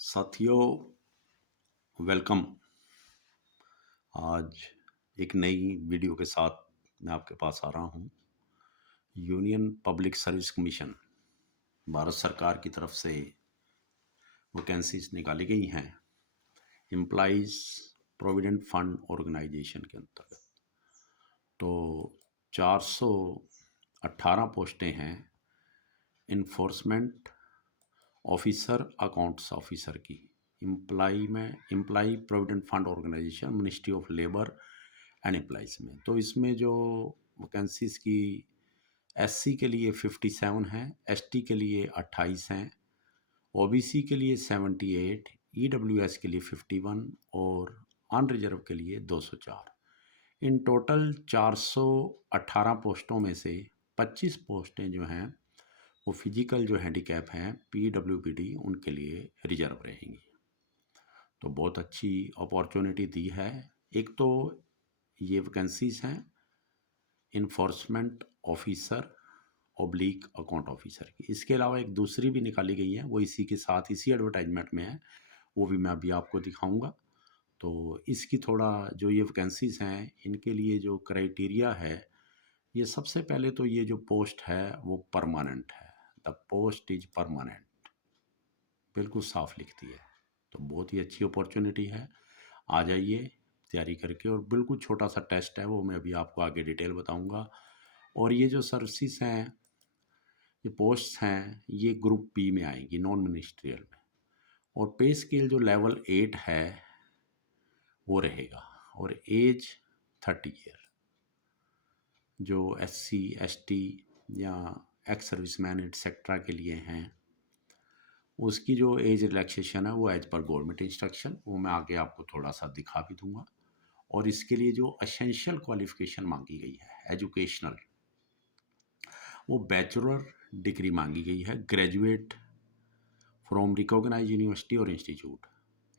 साथियों, वेलकम। आज एक नई वीडियो के साथ मैं आपके पास आ रहा हूँ। Union Public Service commission Bharat सरकार की तरफ से वैकेंसीज निकाली गई हैं एम्प्लॉइज प्रोविडेंट फंड ऑर्गेनाइजेशन के अंतर्गत। तो 418 पोस्टें हैं इन्फोर्समेंट ऑफिसर, अकाउंट्स ऑफिसर की। Employee provident fund organisation, ministry of labour and employees में। तो इसमें जो वैकेंसीज की एससी के लिए 57 हैं, एसटी के लिए 28 हैं, ओबीसी के लिए 78, ईडब्ल्यूएस के लिए 51 और अनरिजर्व के लिए 204। इन टोटल 418 पोस्टों में से 25 पोस्टें जो हैं वो फिजिकल जो हैंडीकैप हैं पीडब्ल्यूबीडी उनके लिए रिजर्व रहेंगी। तो बहुत अच्छी अपॉर्चुनिटी दी है। एक तो ये वैकेंसीज हैं enforcement officer oblique account officer की। इसके अलावा एक दूसरी भी निकाली गई है, वो इसी के साथ इसी एडवर्टाइजमेंट में है, वो भी मैं अभी आपको दिखाऊंगा। तो इसकी थोड़ा जो ये वैकेंसीज हैं इनके लिए जो क्राइटेरिया है, ये सबसे पहले तो ये जो पोस्ट है वो परमानेंट है। द पोस्ट इज परमानेंट, बिल्कुल साफ लिखती है। तो बहुत ही अच्छी अपॉर्चुनिटी है। आ जाइए तैयारी करके, और बिल्कुल छोटा सा टेस्ट है, वो मैं अभी आपको आगे डिटेल बताऊंगा। और ये जो सर्विसेज हैं, ये पोस्ट्स हैं, ये ग्रुप बी में आएंगी, नॉन मिनिस्ट्रियल में। और पे स्केल जो लेवल 8 है वो रहेगा। और एज 30 ईयर। जो एससी एसटी या एक्स सर्विसमैन एटसेट्रा के लिए हैं, उसकी जो एज रिलैक्सेशन है वो एज पर गवर्नमेंट इंस्ट्रक्शन, वो मैं आगे आपको थोड़ा सा दिखा भी दूंगा। और इसके लिए जो एसेंशियल क्वालिफिकेशन मांगी गई है एजुकेशनल, वो बैचलर डिग्री मांगी गई है, ग्रेजुएट फ्रॉम रिकॉग्नाइज यूनिवर्सिटी और इंस्टीट्यूट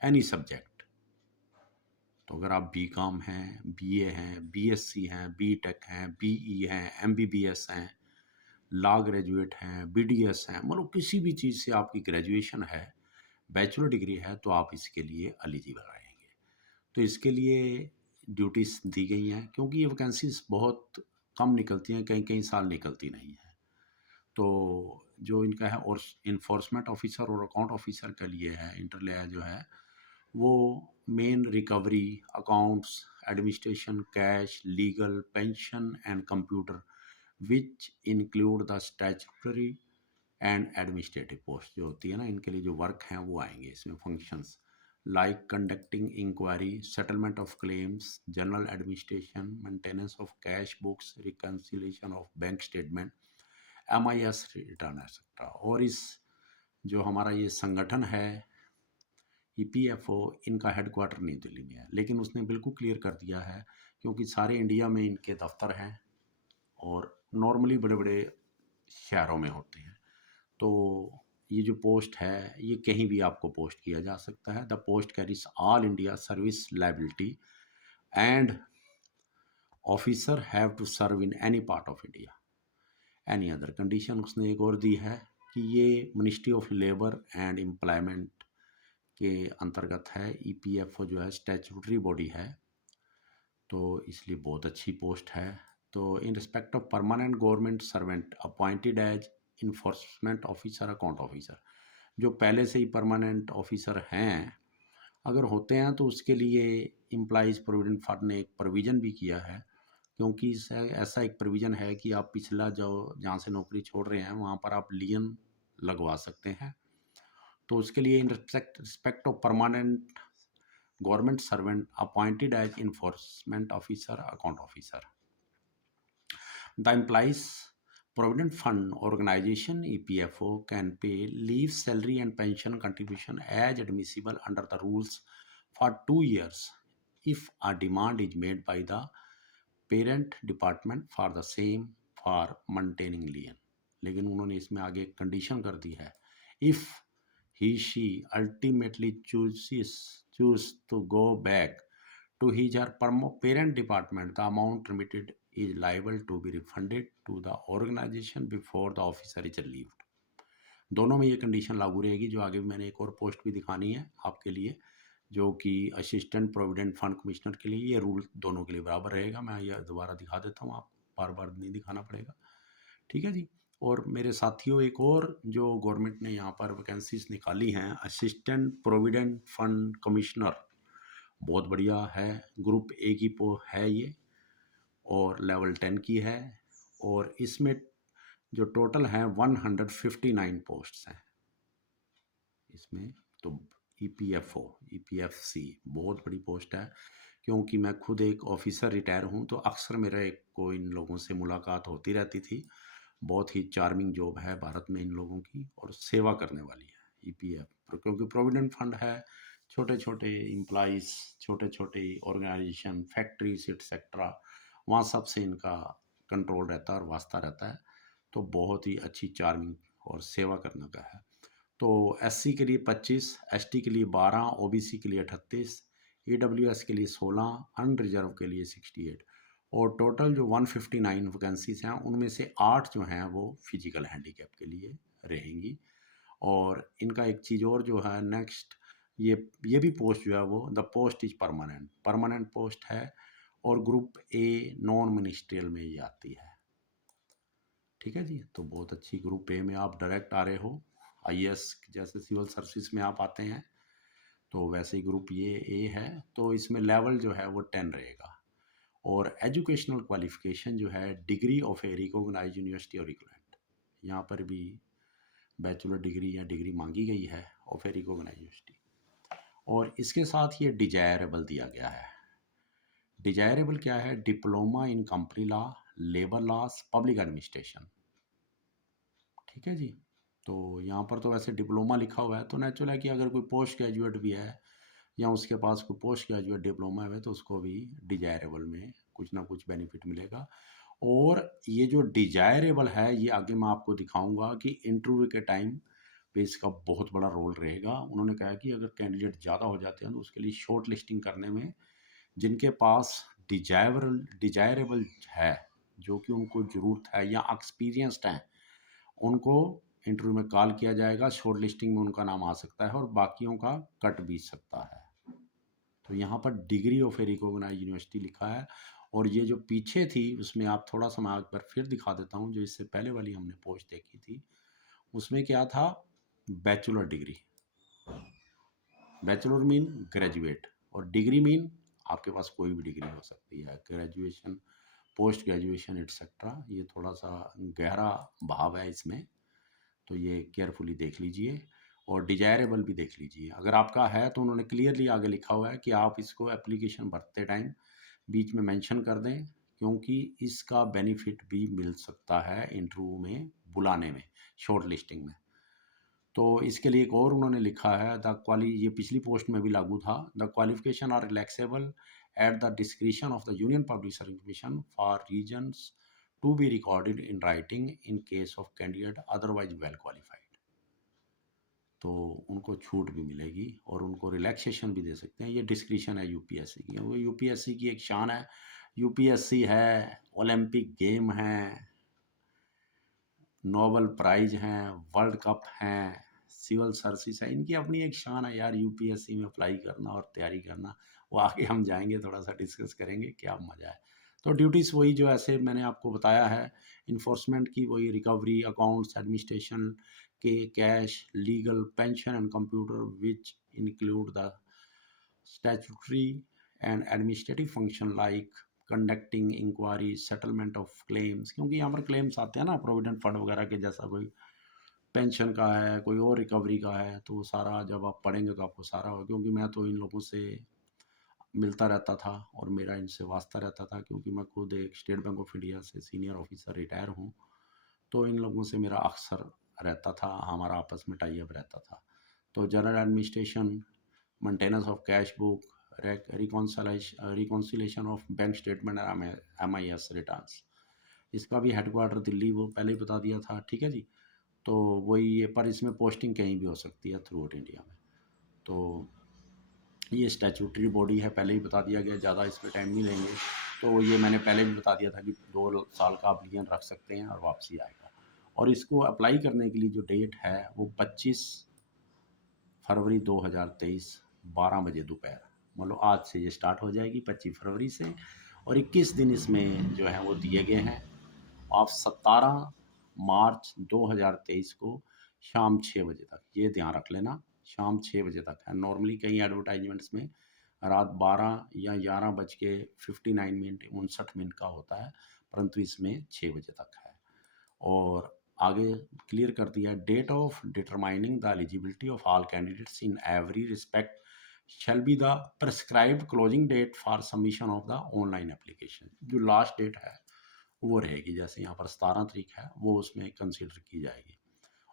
एनी सब्जेक्ट। तो अगर आप बीकॉम हैं, बीए हैं, बीएससी हैं, बीटेक हैं, बीई हैं, एमबीबीएस हैं, लॉ ग्रेजुएट हैं, बीडीएस हैं, मतलब किसी भी चीज़ से आपकी ग्रेजुएशन है, बैचलर डिग्री है, तो आप इसके लिए एलिजिबल रहेंगे। तो इसके लिए ड्यूटीज़ दी गई हैं, क्योंकि ये वैकेंसीज बहुत कम निकलती हैं, कई कई साल निकलती नहीं हैं। तो जो इनका है और इन्फोर्समेंट ऑफिसर और अकाउंट ऑफिसर के लिए है, इंटरले जो है वो main recovery, accounts, administration, cash, legal, pension and computer which include the statutory and administrative post जो होती है ना, इनके लिए जो वर्क हैं वो आएंगे इसमें। Functions like conducting inquiry, settlement of claims, general administration, maintenance of cash books, reconciliation of bank statement, MIS return etcetera. और इस जो हमारा ये संगठन है EPFO, इनका हेडक्वार्टर नई दिल्ली में है, लेकिन उसने बिल्कुल क्लियर कर दिया है, क्योंकि सारे इंडिया में इनके दफ्तर हैं और नॉर्मली बड़े बड़े शहरों में होते हैं। तो ये जो पोस्ट है ये कहीं भी आपको पोस्ट किया जा सकता है। The post carries all India service liability and officer have to serve in any part of India any other condition. उसने एक और दी है कि ये ministry of labour and employment के अंतर्गत है। EPFO जो है स्टैट्यूटरी बॉडी है, तो इसलिए बहुत अच्छी पोस्ट है। तो in respect of permanent government servant appointed as enforcement officer, account officer, जो पहले से ही परमानेंट ऑफिसर हैं, अगर होते हैं तो उसके लिए एम्प्लॉइज़ प्रोविडेंट फंड ने एक प्रोविज़न भी किया है। क्योंकि ऐसा एक प्रोविज़न है कि आप पिछला जो जहाँ से नौकरी छोड़ रहे हैं वहाँ पर आप लियन लगवा सकते हैं। तो उसके लिए in respect of permanent government servant appointed as enforcement officer, account officer, the employees provident fund organization EPFO can pay leave, salary and pension contribution as admissible under the rules for 2 years if a demand is made by the parent department for the same for maintaining lien। लेकिन उन्होंने इसमें आगे एक condition कर दी है, if he she ultimately choose to go back to his or parent department, the amount remitted is liable to be refunded to the organization before the officer is relieved। दोनों में ये कंडीशन लागू रहेगी, जो आगे भी मैंने एक और पोस्ट भी दिखानी है आपके लिए, जो कि असिस्टेंट प्रोविडेंट फंड कमिश्नर के लिए, ये रूल दोनों के लिए बराबर रहेगा। मैं ये दोबारा दिखा देता हूँ, आप बार बार नहीं दिखाना पड़ेगा, ठीक है जी। और मेरे साथियों, एक और जो गवर्नमेंट ने यहाँ पर वैकेंसीज निकाली हैं, असिस्टेंट प्रोविडेंट फंड कमिश्नर, बहुत बढ़िया है। ग्रुप ए की पो है ये, और लेवल 10 की है, और इसमें जो टोटल है 159 पोस्ट्स हैं इसमें। तो ईपीएफओ, ईपीएफसी बहुत बड़ी पोस्ट है, क्योंकि मैं खुद एक ऑफिसर रिटायर हूँ, तो अक्सर मेरे को इन लोगों से मुलाकात होती रहती थी। बहुत ही चार्मिंग जॉब है भारत में इन लोगों की, और सेवा करने वाली है ईपीएफ, क्योंकि प्रोविडेंट फंड है, छोटे छोटे एम्प्लॉइज, छोटे छोटे ऑर्गेनाइजेशन, फैक्ट्रीज एटसेट्रा, वहाँ सबसे इनका कंट्रोल रहता है और वास्ता रहता है। तो बहुत ही अच्छी चार्मिंग और सेवा करने का है। तो एससी के लिए 25, एसटी के लिए 12, ओबीसी के लिए 38, ईडब्ल्यूएस के लिए 16, अनरिजर्व के लिए 68, और टोटल जो 159 वैकेंसीज हैं उनमें से 8 जो हैं वो फिजिकल हैंडीकैप के लिए रहेंगी। और इनका एक चीज़ और जो है नेक्स्ट, ये भी पोस्ट जो है वो, the post is permanent, permanent post है, और ग्रुप ए नॉन मिनिस्ट्रियल में ये आती है, ठीक है जी। तो बहुत अच्छी, ग्रुप ए में आप डायरेक्ट आ रहे हो, आईएएस जैसे सिविल सर्विस में आप आते हैं, तो वैसे ही ग्रुप ये ए है। तो इसमें लेवल जो है वो 10 रहेगा, और एजुकेशनल क्वालिफिकेशन जो है degree of a recognised university और इक्विवेलेंट, यहाँ पर भी बैचलर डिग्री या डिग्री मांगी गई है ऑफ ए रिकॉग्नाइज्ड यूनिवर्सिटी। और इसके साथ ये डिजायरेबल दिया गया है। डिजायरेबल क्या है? Diploma in company law, labour laws, public administration, ठीक है जी। तो यहाँ पर तो वैसे डिप्लोमा लिखा हुआ है, तो नेचुरल है कि अगर कोई पोस्ट ग्रेजुएट भी है या उसके पास कोई पोस्ट ग्रेजुएट डिप्लोमा है, तो उसको भी डिजायरेबल में कुछ ना कुछ बेनिफिट मिलेगा। और ये जो डिजायरेबल है, ये आगे मैं आपको दिखाऊंगा कि इंटरव्यू के टाइम पे इसका बहुत बड़ा रोल रहेगा। उन्होंने कहा कि अगर कैंडिडेट ज़्यादा हो जाते हैं तो उसके लिए शॉर्ट लिस्टिंग करने में, जिनके पास डिजायरेबल है, जो कि उनको ज़रूरत है या एक्सपीरियंस्ड हैं, उनको इंटरव्यू में कॉल किया जाएगा, शॉर्ट लिस्टिंग में उनका नाम आ सकता है, और बाकियों का कट भी सकता है। तो यहाँ पर degree of a recognised university लिखा है। और ये जो पीछे थी उसमें आप थोड़ा सा, मैं एक बार फिर दिखा देता हूँ, जो इससे पहले वाली हमने पोस्ट देखी थी, उसमें क्या था? Bachelor degree, bachelor mean graduate, और डिग्री मीन आपके पास कोई भी डिग्री हो सकती है, ग्रेजुएशन, पोस्ट ग्रेजुएशन एटसेट्रा। ये थोड़ा सा गहरा भाव है इसमें, तो ये केयरफुली देख लीजिए, और डिजायरेबल भी देख लीजिए। अगर आपका है तो उन्होंने क्लियरली आगे लिखा हुआ है कि आप इसको एप्लीकेशन भरते टाइम बीच में मेंशन कर दें, क्योंकि इसका बेनिफिट भी मिल सकता है इंटरव्यू में बुलाने में, शॉर्ट लिस्टिंग में। तो इसके लिए एक और उन्होंने लिखा है, ये पिछली पोस्ट में भी लागू था, the qualification are relaxable at the discretion of the Union Public Service Commission for reasons to be recorded in writing in case of candidate otherwise well qualified. तो उनको छूट भी मिलेगी और उनको रिलैक्सेशन भी दे सकते हैं। ये डिस्क्रिशन है यूपीएससी की, वो यूपीएससी की एक शान है। यूपीएससी है, ओलंपिक गेम है, नोबेल प्राइज हैं, वर्ल्ड कप हैं, सिविल सर्विस है, इनकी अपनी एक शान है यार, यूपीएससी में अप्लाई करना और तैयारी करना। वो आगे हम जाएंगे, थोड़ा सा डिस्कस करेंगे, क्या मज़ा है। तो ड्यूटीज़ वही जो ऐसे मैंने आपको बताया है, इन्फोर्समेंट की वही, रिकवरी, अकाउंट्स, एडमिनिस्ट्रेशन के, cash, legal, pension and computer, which include the statutory and administrative function like conducting inquiry, settlement of claims, क्योंकि यहाँ पर क्लेम्स आते हैं ना प्रोविडेंट फंड वगैरह के, जैसा कोई पेंशन का है, कोई और रिकवरी का है, तो वो सारा जब आप पढ़ेंगे तो आपको सारा होगा। क्योंकि मैं तो इन लोगों से मिलता रहता था और मेरा इनसे वास्ता रहता था, क्योंकि मैं खुद एक स्टेट बैंक ऑफ इंडिया से सीनियर ऑफिसर रिटायर हूँ, तो इन लोगों से मेरा अक्सर रहता था, हमारा आपस में टाई अप रहता था। तो general administration, maintenance of cash book, reconciliation of bank statement, MIS returns, इसका भी हेडक्वार्टर दिल्ली, वो पहले ही बता दिया था, ठीक है जी। तो वही ये, पर इसमें पोस्टिंग कहीं भी हो सकती है थ्रू आउट इंडिया में। तो ये स्टैट्यूटरी बॉडी है, पहले ही बता दिया गया, ज़्यादा इसमें टाइम नहीं लेंगे। तो ये मैंने पहले भी बता दिया था कि 2 साल का आप लियन रख सकते हैं और वापसी आएगा। और इसको अप्लाई करने के लिए जो डेट है वो 25 फरवरी 2023 12 बजे दोपहर, मतलब आज से ये स्टार्ट हो जाएगी 25 फरवरी से, और 21 दिन इसमें जो है वो दिए गए हैं। आप 17 मार्च 2023 को शाम 6 बजे तक, ये ध्यान रख लेना, शाम 6 बजे तक है। नॉर्मली कई एडवर्टाइजमेंट्स में रात 12 या 11:59 59 का होता है, परंतु इसमें 6 बजे तक है। और आगे क्लियर कर दिया, date of determining the eligibility of all candidates in every respect shall be the prescribed closing date for submission of the online application. जो लास्ट डेट है वो रहेगी, जैसे यहाँ पर 17 तारीख है, वो उसमें कंसिडर की जाएगी।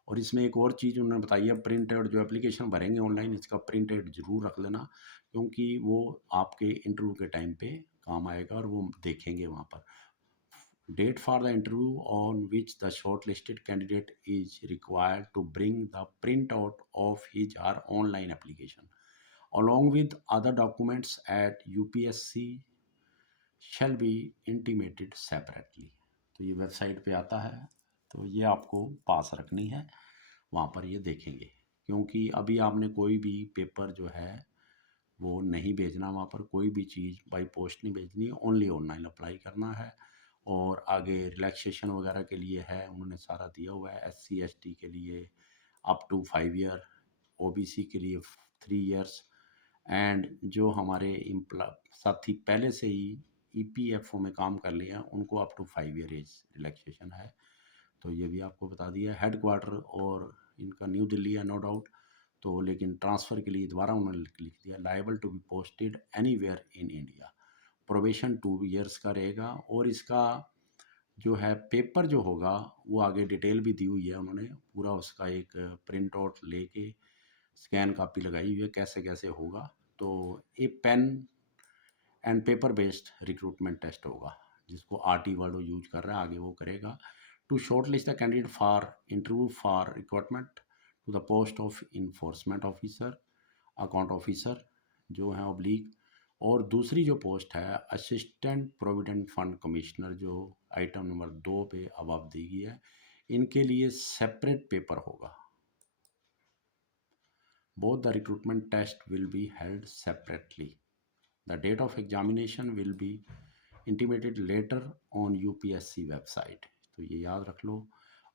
और इसमें एक और चीज़ उन्होंने बताई है, प्रिंट आउट जो एप्लीकेशन भरेंगे ऑनलाइन, इसका प्रिंट आउट जरूर रख लेना, क्योंकि वो आपके इंटरव्यू के टाइम पे काम आएगा और वो देखेंगे वहाँ पर। Date for the interview on which the shortlisted candidate is required to bring the printout of his or online application along with other documents at UPSC shall be intimated separately। तो ये वेबसाइट पे आता है, तो ये आपको पास रखनी है, वहाँ पर ये देखेंगे, क्योंकि अभी आपने कोई भी पेपर जो है वो नहीं भेजना, वहाँ पर कोई भी चीज़ बाई पोस्ट नहीं भेजनी, ओनली ऑनलाइन अप्लाई करना है। और आगे रिलैक्सेशन वगैरह के लिए है, उन्होंने सारा दिया हुआ है। SC ST के लिए अप टू 5 ईयर, OBC के लिए 3 इयर्स, एंड जो हमारे साथी पहले से ही EPFO में काम कर लिया उनको up to 5 year age relaxation है। तो ये भी आपको बता दिया। हेड क्वार्टर और इनका न्यू दिल्ली है, नो डाउट। तो लेकिन ट्रांसफ़र के लिए दोबारा उन्होंने लिख दिया, liable to be posted anywhere in India, probation 2 years का रहेगा। और इसका जो है पेपर जो होगा वो आगे डिटेल भी दी हुई है उन्होंने, पूरा उसका एक प्रिंट आउट लेके स्कैन कॉपी लगाई हुई है कैसे कैसे होगा। तो एक pen and paper based recruitment test होगा, जिसको RT वर्ड यूज कर रहा है, आगे वो करेगा। To short list the candidate for interview for recruitment to the post of enforcement officer, account officer जो है ऑब्लिक, और दूसरी जो पोस्ट है असिस्टेंट प्रोविडेंट फंड कमिश्नर, जो आइटम नंबर 2 पे अब दी गई है, इनके लिए सेपरेट पेपर होगा। Both the recruitment test will be held separately. The date of examination will be intimated later on UPSC website. तो ये याद रख लो।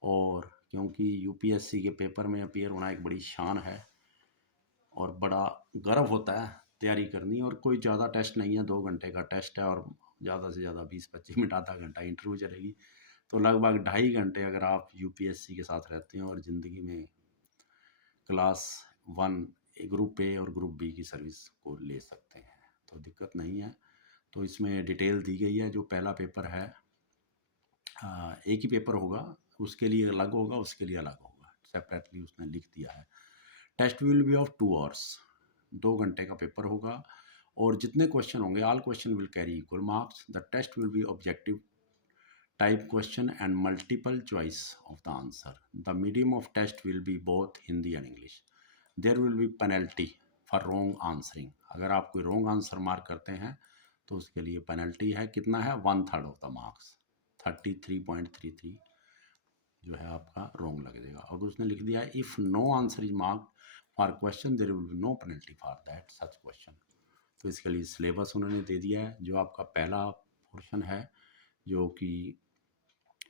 और क्योंकि UPSC के पेपर में अपीयर होना एक बड़ी शान है और बड़ा गर्व होता है तैयारी करनी, और कोई ज़्यादा टेस्ट नहीं है, 2 घंटे का टेस्ट है, और ज़्यादा से ज़्यादा 20-25 मिनट, आधा घंटा इंटरव्यू चलेगी। तो लगभग 2.5 घंटे अगर आप UPSC के साथ रहते हैं और ज़िंदगी में क्लास 1 ग्रुप A और ग्रुप B की सर्विस को ले सकते हैं, तो दिक्कत नहीं है। तो इसमें डिटेल दी गई है। जो पहला पेपर है एक ही पेपर होगा, उसके लिए अलग होगा, उसके लिए अलग होगा, सेपरेटली उसने लिख दिया है। Test will be of 2 hours, 2 घंटे का पेपर होगा, और जितने क्वेश्चन होंगे all question will carry equal marks. The test will be objective type question and multiple choice of the answer. The medium of test will be both Hindi and English. There will be penalty for wrong answering. अगर आप कोई wrong answer mark करते हैं तो उसके लिए penalty है, कितना है, 1/3 ऑफ द मार्क्स, 33.33 जो है आपका रॉन्ग लग जाएगा। अगर उसने लिख दिया है if no answer is marked for question there will be no penalty for that such question. तो इसके लिए सिलेबस उन्होंने दे दिया है। जो आपका पहला पोर्शन है जो कि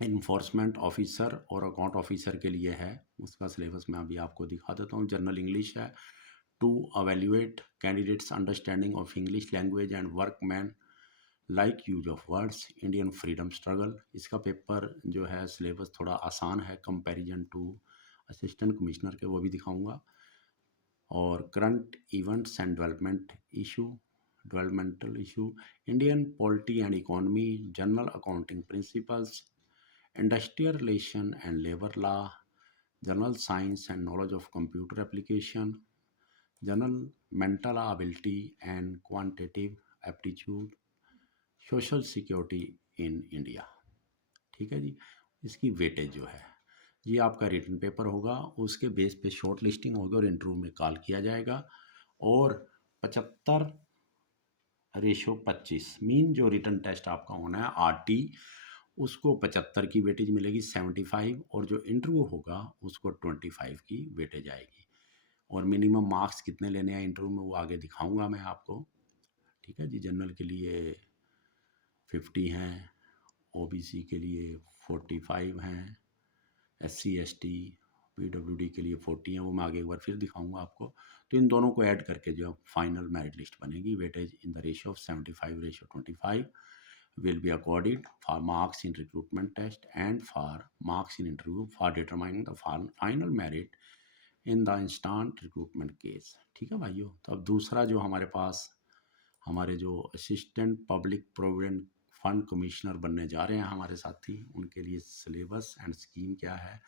इन्फोर्समेंट ऑफिसर और अकाउंट ऑफिसर के लिए है, उसका सिलेबस मैं अभी आपको दिखा देता हूँ। जनरल इंग्लिश है, to evaluate candidates understanding of English language and workman like use of words, Indian freedom struggle. इसका पेपर जो है सिलेबस थोड़ा आसान है कंपैरिजन टू असिस्टेंट कमिश्नर के, वो भी दिखाऊंगा। और current events and developmental issue, Indian polity and economy, general accounting principles, industrial relation and labour law, general science and knowledge of computer application, general mental ability and quantitative aptitude, social security in India. ठीक है जी। इसकी weightage जो है, ये आपका written paper होगा, उसके base पे शॉर्ट लिस्टिंग होगी और इंटरव्यू में कॉल किया जाएगा। और 75/25 मीन जो रिटन टेस्ट आपका होना है RT, उसको 75 की वेटेज मिलेगी, 75, और जो इंटरव्यू होगा उसको 25 की वेटेज आएगी। और मिनिमम मार्क्स कितने लेने हैं इंटरव्यू में वो आगे दिखाऊंगा मैं आपको। ठीक है जी। जनरल के लिए 50 हैं, ओबीसी के लिए 45 हैं, SC ST PWD के लिए 40 हैं, वो मैं आगे एक बार फिर दिखाऊंगा आपको। तो इन दोनों को ऐड करके जो फाइनल मेरिट लिस्ट बनेगी, weightage in the ratio of 75:25 will be accorded for marks in recruitment test and for marks in interview for determining the final merit in the instant recruitment case। ठीक है भाइयों। तो अब दूसरा जो हमारे पास हमारे जो assistant public provident fund commissioner बनने जा रहे हैं हमारे साथी, उनके लिए सिलेबस एंड स्कीम क्या है,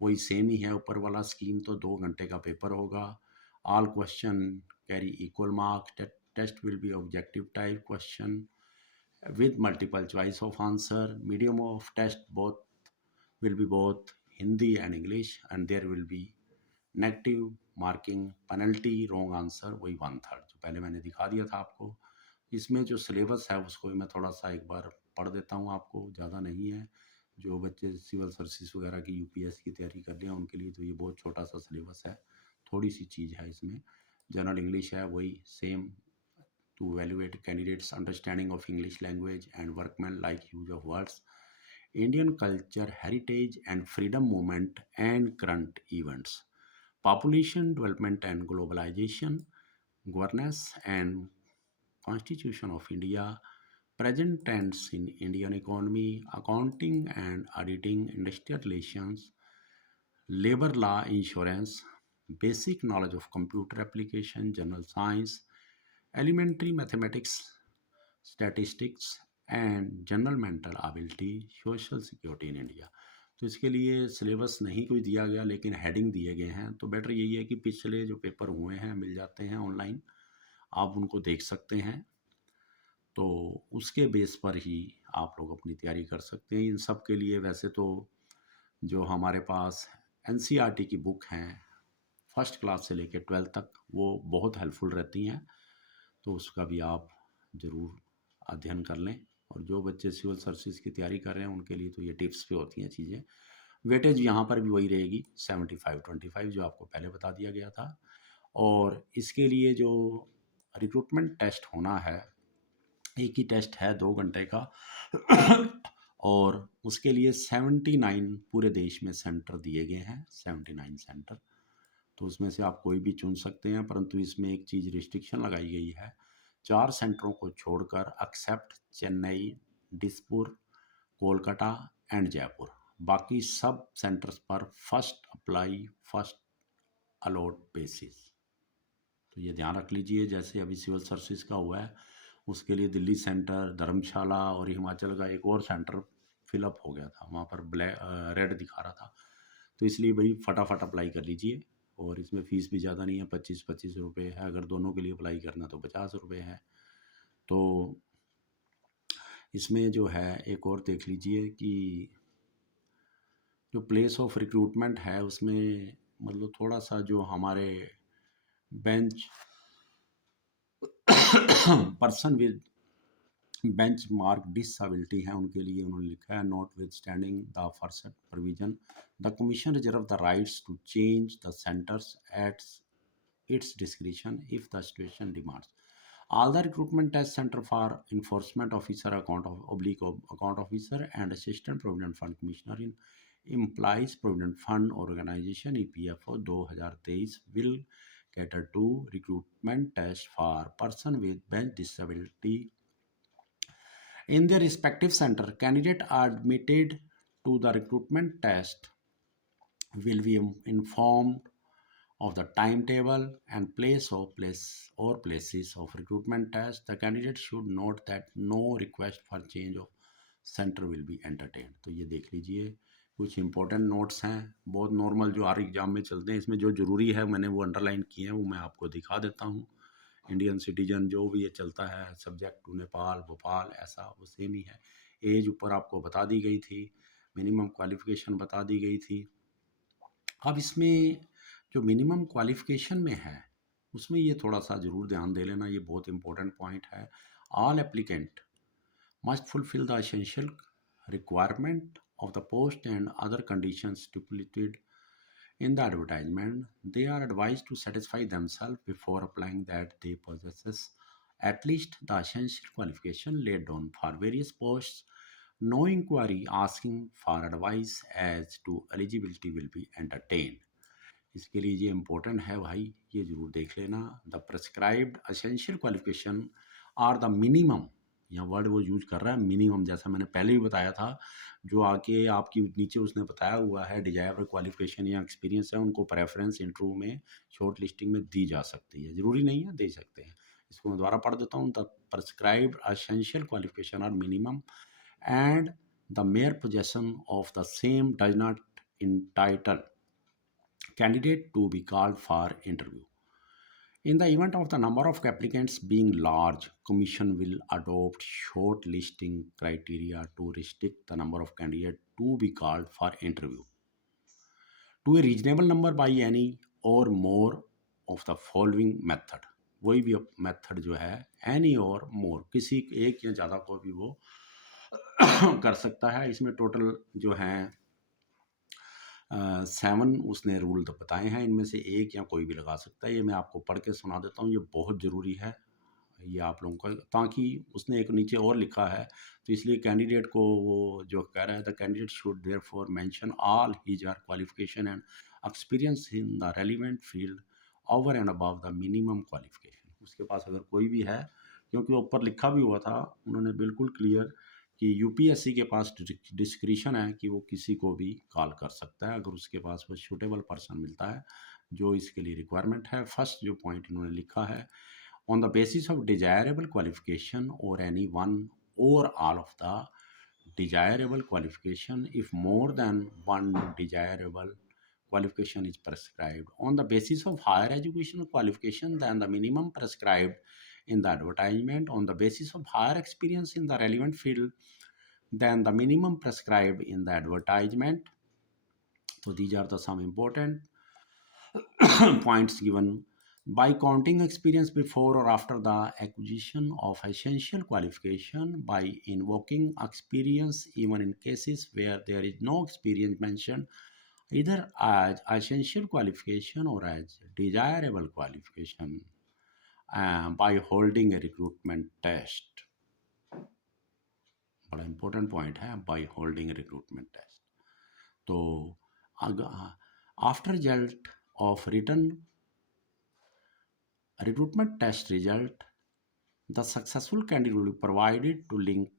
वही सेम ही है। ऊपर वाला स्कीम तो 2 घंटे का पेपर होगा। All question carry equal marks. Test will be objective type question with multiple choice of answer. Medium of test both will be both Hindi and English, and there will be negative marking penalty wrong answer वही 1/3 जो पहले मैंने दिखा दिया था आपको। इसमें जो सिलेबस है उसको भी मैं थोड़ा सा एक बार पढ़ देता हूँ आपको, ज़्यादा नहीं है। जो बच्चे सिविल सर्विसेज वगैरह की यूपीएससी की तैयारी कर रहे हैं उनके लिए तो ये बहुत छोटा सा सिलेबस है, थोड़ी सी चीज़ है इसमें। जनरल इंग्लिश है वही same, to evaluate candidates' understanding of English language and workman-like use of words, Indian culture, heritage and freedom movement and current events, population development and globalization, governance and constitution of India, present trends in Indian economy, accounting and auditing, industrial relations, labor law, insurance, basic knowledge of computer application, general science, elementary mathematics, statistics and general mental ability, social security in India. तो इसके लिए syllabus नहीं कोई दिया गया लेकिन heading दिए गए हैं। तो बेटर यही है कि पिछले जो पेपर हुए हैं मिल जाते हैं ऑनलाइन, आप उनको देख सकते हैं। तो उसके बेस पर ही आप लोग अपनी तैयारी कर सकते हैं। इन सब के लिए वैसे तो जो हमारे पास एनसीईआरटी की बुक हैं फर्स्ट क्लास से लेकर 12th तक, वो बहुत हेल्पफुल रहती हैं। तो उसका भी आप ज़रूर अध्ययन कर लें। और जो बच्चे सिविल सर्विसेज की तैयारी कर रहे हैं उनके लिए तो ये टिप्स पे होती हैं चीज़ें। वेटेज यहाँ पर भी वही रहेगी 75:25 जो आपको पहले बता दिया गया था। और इसके लिए जो रिक्रूटमेंट टेस्ट होना है, एक ही टेस्ट है 2 घंटे का और उसके लिए 79 पूरे देश में सेंटर दिए गए हैं, 79 सेंटर। तो उसमें से आप कोई भी चुन सकते हैं, परंतु इसमें एक चीज़ रिस्ट्रिक्शन लगाई गई है, 4 सेंटरों को छोड़कर, एक्सेप्ट चेन्नई, दिसपुर, कोलकाता एंड जयपुर। बाकी सब सेंटर्स पर first apply first allot basis. तो ये ध्यान रख लीजिए। जैसे अभी सिविल सर्विसेज का हुआ है उसके लिए दिल्ली सेंटर, धर्मशाला और हिमाचल का एक और सेंटर फिलअप हो गया था, वहाँ पर ब्लैक रेड दिखा रहा था। तो इसलिए भाई फटाफट अप्लाई कर लीजिए। और इसमें फ़ीस भी ज़्यादा नहीं है, 25-25 रुपये है। अगर दोनों के लिए अप्लाई करना तो 50 रुपये है। तो इसमें जो है एक और देख लीजिए कि जो प्लेस ऑफ रिक्रूटमेंट है उसमें मतलब थोड़ा सा जो हमारे bench person with benchmark disability हैं उनके लिए उन्होंने लिखा है, notwithstanding the first provision the commission reserve the rights to change the centres at its discretion if the situation demands. All the recruitment test center for enforcement officer, account officer and assistant provident fund commissioner in Employees Provident Fund Organization EPFO 2023 will cater to recruitment test for person with bench disability in their respective center. Candidate admitted to the recruitment test will be informed of the timetable and places of recruitment test. The candidate should note that no request for change of center will be entertained. तो ये देख लीजिए, कुछ important notes हैं बहुत normal जो हर exam में चलते हैं। इसमें जो ज़रूरी है मैंने वो अंडरलाइन किए हैं, वो मैं आपको दिखा देता हूँ। इंडियन सिटीजन जो भी ये चलता है, सब्जेक्ट टू नेपाल भोपाल, ऐसा वो सेम ही है। एज ऊपर आपको बता दी गई थी, मिनिमम क्वालिफिकेशन बता दी गई थी। अब इसमें जो मिनिमम क्वालिफिकेशन में है उसमें ये थोड़ा सा ज़रूर ध्यान दे लेना, ये बहुत इंपॉर्टेंट पॉइंट है। All applicant must fulfil the essential requirement of the post and other conditions stipulated in the advertisement. They are advised to satisfy themselves before applying that they possess at least the essential qualification laid down for various posts. No inquiry asking for advice as to eligibility will be entertained. इसके लिए ये important है भाई, ये ज़रूर देख लेना। The prescribed essential qualification are the minimum, यहाँ वर्ड वो यूज कर रहा है मिनिमम, जैसा मैंने पहले भी बताया था। जो आके आपकी नीचे उसने बताया हुआ है डिजायरेबल क्वालिफिकेशन या एक्सपीरियंस है, उनको प्रेफरेंस इंटरव्यू में शॉर्ट लिस्टिंग में दी जा सकती है, ज़रूरी नहीं है, दे सकते हैं। इसको मैं दोबारा पढ़ देता हूँ। The prescribed essential qualification are minimum and the mere possession of the same does not entitle candidate to be called for interview. In the event of the number of applicants being large, Commission will adopt shortlisting criteria to restrict the number of candidates to be called for interview to a reasonable number by any or more of the following method. वही भी method जो है any और मोर, किसी एक या ज़्यादा को भी वो कर सकता है। इसमें टोटल जो हैं 7 उसने रूल तो बताए हैं, इनमें से एक या कोई भी लगा सकता है। ये मैं आपको पढ़ के सुना देता हूँ, ये बहुत ज़रूरी है ये आप लोगों का, ताकि उसने एक नीचे और लिखा है तो इसलिए कैंडिडेट को वो जो कह रहा है, the candidate should therefore mention all his are qualification and experience in the relevant field over and above the minimum qualification. उसके पास अगर कोई भी है, क्योंकि ऊपर लिखा भी हुआ था उन्होंने बिल्कुल क्लियर कि यूपीएससी के पास डिस्क्रिशन है कि वो किसी को भी कॉल कर सकता है अगर उसके पास वो सूटेबल पर्सन मिलता है जो इसके लिए रिक्वायरमेंट है। फर्स्ट जो पॉइंट इन्होंने लिखा है, on the basis of desirable qualification or any one or all of the desirable qualification if more than one desirable qualification is prescribed on the basis of higher educational qualification than the minimum prescribed in the advertisement, on the basis of higher experience in the relevant field than the minimum prescribed in the advertisement. So these are the some important points given. By counting experience before or after the acquisition of essential qualification, by invoking experience even in cases where there is no experience mentioned either as essential qualification or as desirable qualification, by holding a recruitment test. बड़ा important point है, by holding a recruitment test. तो after result of written recruitment test result, the successful candidate will be provided to link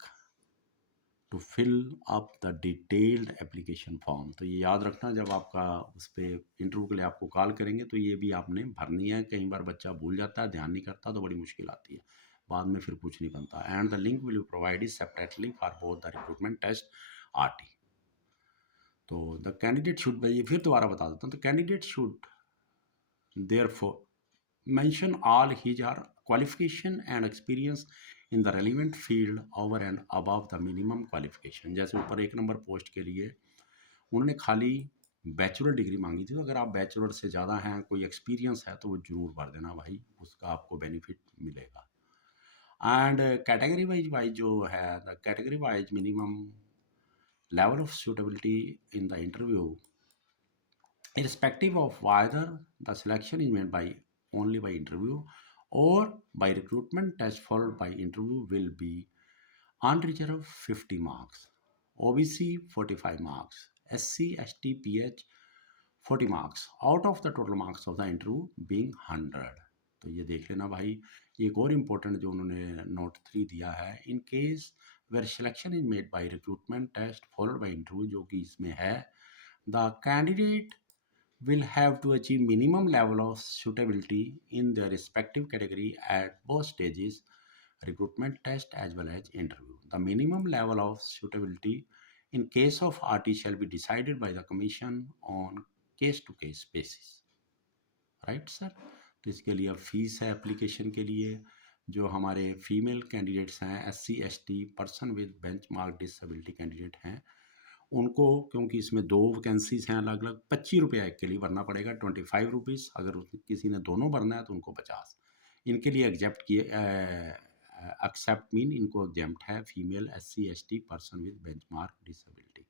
to fill up the detailed application form. तो ये याद रखना, जब आपका उस पर इंटरव्यू के लिए आपको कॉल करेंगे तो ये भी आपने भरनी है। कई बार बच्चा भूल जाता है, ध्यान नहीं करता, तो बड़ी मुश्किल आती है, बाद में फिर कुछ नहीं बनता। And the link will be provided separately for both the recruitment test RT. तो द कैंडिडेट शुड, ये फिर दोबारा बता देता हूँ, तो candidate should therefore mention all his or qualification and experience in the relevant field over and above the minimum qualification। जैसे ऊपर एक नंबर पोस्ट के लिए उन्होंने खाली बैचलर डिग्री मांगी थी, तो अगर आप बैचलर से ज़्यादा हैं, कोई एक्सपीरियंस है, तो वो जरूर भर देना भाई, उसका आपको बेनिफिट मिलेगा। एंड कैटेगरी वाइज जो है, the category wise minimum level of suitability in the interview, irrespective of whether the selection is made by only by interview or by recruitment test followed by interview, will be unreserved 50 marks, OBC 45 marks, SC ST PH 40 marks out of the total marks of the interview being 100। तो ये देख लेना भाई। एक और important जो उन्होंने note 3 दिया है, in case where selection is made by recruitment test followed by interview, जो कि इसमें है, the candidate will have to achieve minimum level of suitability in their respective category at both stages, recruitment test as well as interview. The minimum level of suitability in case of RT shall be decided by the commission on case to case basis. Right sir? तो इसके लिए अब fees है application के लिए। जो हमारे female candidates हैं, SC ST person with benchmark disability candidate हैं, उनको, क्योंकि इसमें 2 वैकेंसीज हैं अलग अलग, 25 रुपये एक के लिए भरना पड़ेगा, 25 रुपीज़। अगर किसी ने दोनों भरना है तो उनको 50। इनके लिए एग्जेप्ट किए है। एक्सेप्ट मीन इनको एग्जेम्प्ट है female, SC ST, person with benchmark disability.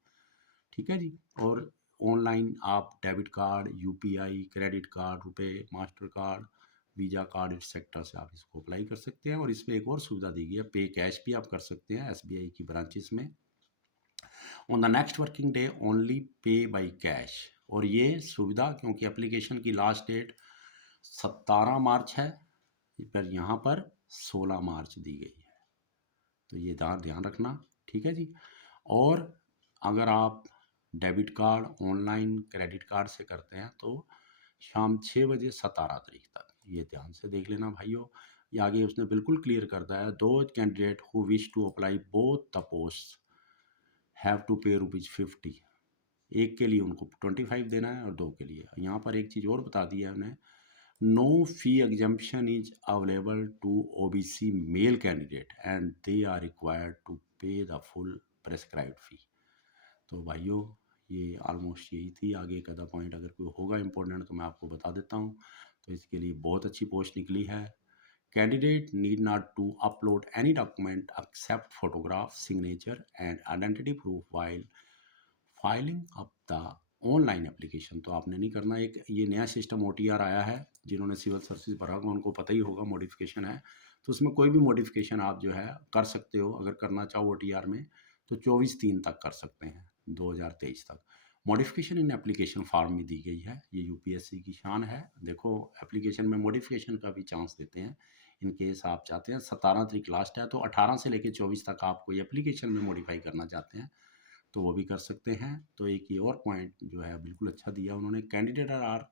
ठीक है जी। और ऑनलाइन आप debit card, UPI, credit card, RuPay, Mastercard, Visa card etcetera से आप इसको अप्लाई कर सकते हैं। और इसमें एक और सुविधा दी गई है, पे कैश भी आप कर सकते हैं SBI की ब्रांचेस में। On the next working day only pay by cash. और ये सुविधा क्योंकि एप्लीकेशन की लास्ट डेट 17 मार्च है, पर यहाँ पर 16 मार्च दी गई है, तो ये ध्यान रखना। ठीक है जी। और अगर आप debit card online credit card से करते हैं तो शाम 6 बजे 17 तारीख तक, ये ध्यान से देख लेना भाइयों। ये आगे उसने बिल्कुल क्लियर करता है, दो candidate who wish to apply both the post have to pay ₹50। एक के लिए उनको 25 देना है और दो के लिए। यहाँ पर एक चीज़ और बता दी है उन्हें, no fee exemption is available to OBC male candidate and they are required to pay the full prescribed fee. तो भाइयों ये ऑलमोस्ट यही थी। आगे एक आधा पॉइंट अगर कोई होगा इंपॉर्टेंट तो मैं आपको बता देता हूँ। तो इसके लिए बहुत अच्छी पोस्ट निकली है। Candidate need not to upload any document except photograph, signature and identity proof while filing up the online application. तो आपने नहीं करना। एक ये नया सिस्टम OTR आया है, जिन्होंने सिविल सर्विस भरा होगा उनको पता ही होगा, मॉडिफिकेशन है। तो उसमें कोई भी मॉडिफिकेशन आप जो है कर सकते हो, अगर करना चाहो OTR में तो 24/3 तक कर सकते हैं, 2023 तक। मॉडिफिकेशन इन एप्लीकेशन फॉर्म में दी गई है, ये UPSC की शान है। देखो एप्लीकेशन में मॉडिफिकेशन का भी चांस देते हैं, इन केस आप चाहते हैं। 17 तारीख लास्ट है, तो 18 से लेकर 24 तक आप कोई एप्लीकेशन में मॉडिफाई करना चाहते हैं तो वो भी कर सकते हैं। तो एक ये और पॉइंट जो है बिल्कुल अच्छा दिया उन्होंने, candidate are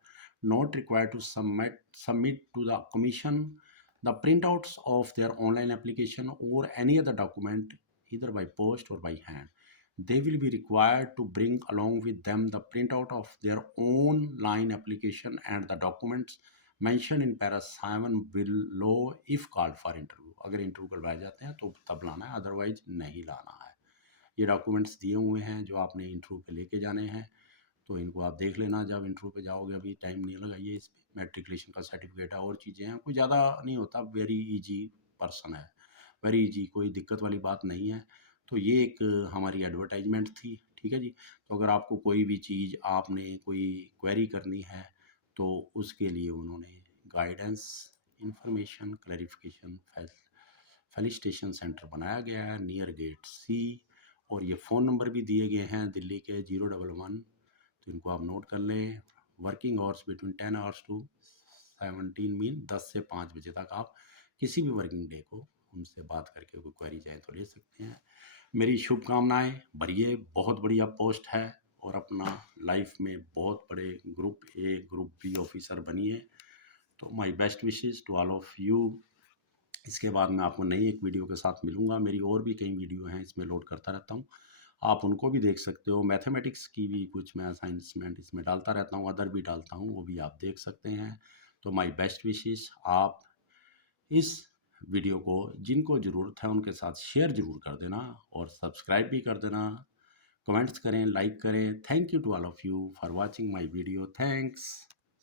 not required to submit to the commission the print outs of their online application और any other document either by post or by hand. They will be required to bring along with them the printout of their online application and the documents mentioned in para 7 below if called for interview. अगर interview करवाए जाते हैं तो तब लाना है, otherwise नहीं लाना है। ये डॉक्यूमेंट्स दिए हुए हैं जो आपने इंटरव्यू पे लेके जाने हैं, तो इनको आप देख लेना जब इंटरव्यू पे जाओगे। अभी टाइम नहीं लगाइए इस पर। मैट्रिकुलेशन का सर्टिफिकेट है और चीज़ें हैं, कोई ज़्यादा नहीं होता, वेरी इजी पर्सन है, वेरी इजी, कोई दिक्कत वाली बात नहीं है। तो ये एक हमारी एडवर्टाइजमेंट थी। ठीक है जी। तो अगर आपको कोई भी चीज़ आपने कोई क्वेरी करनी है तो उसके लिए उन्होंने guidance, information, clarification felicitation centre बनाया गया है नियर गेट C। और ये फ़ोन नंबर भी दिए गए हैं दिल्ली के 011, तो इनको आप नोट कर लें। Working hours between 10 hours to 17 mean 10 से 5 बजे तक आप किसी भी वर्किंग डे को उनसे बात करके कोई क्वेरी चाहे तो ले सकते हैं। मेरी शुभकामनाएं, भरिए, बहुत बढ़िया पोस्ट है और अपना लाइफ में बहुत बड़े group A group B officer बनिए। तो my best wishes to all of you. इसके बाद मैं आपको नई एक वीडियो के साथ मिलूँगा। मेरी और भी कई वीडियो हैं, इसमें लोड करता रहता हूँ, आप उनको भी देख सकते हो। मैथमेटिक्स की भी कुछ मैं असाइनमेंट इसमें डालता रहता हूँ, अदर भी डालता हूँ, वो भी आप देख सकते हैं। तो माय बेस्ट विशेस। आप इस वीडियो को जिनको ज़रूरत है उनके साथ शेयर ज़रूर कर देना और सब्सक्राइब भी कर देना, कमेंट्स करें, लाइक करें। Thank you to all of you for watching my video. Thanks.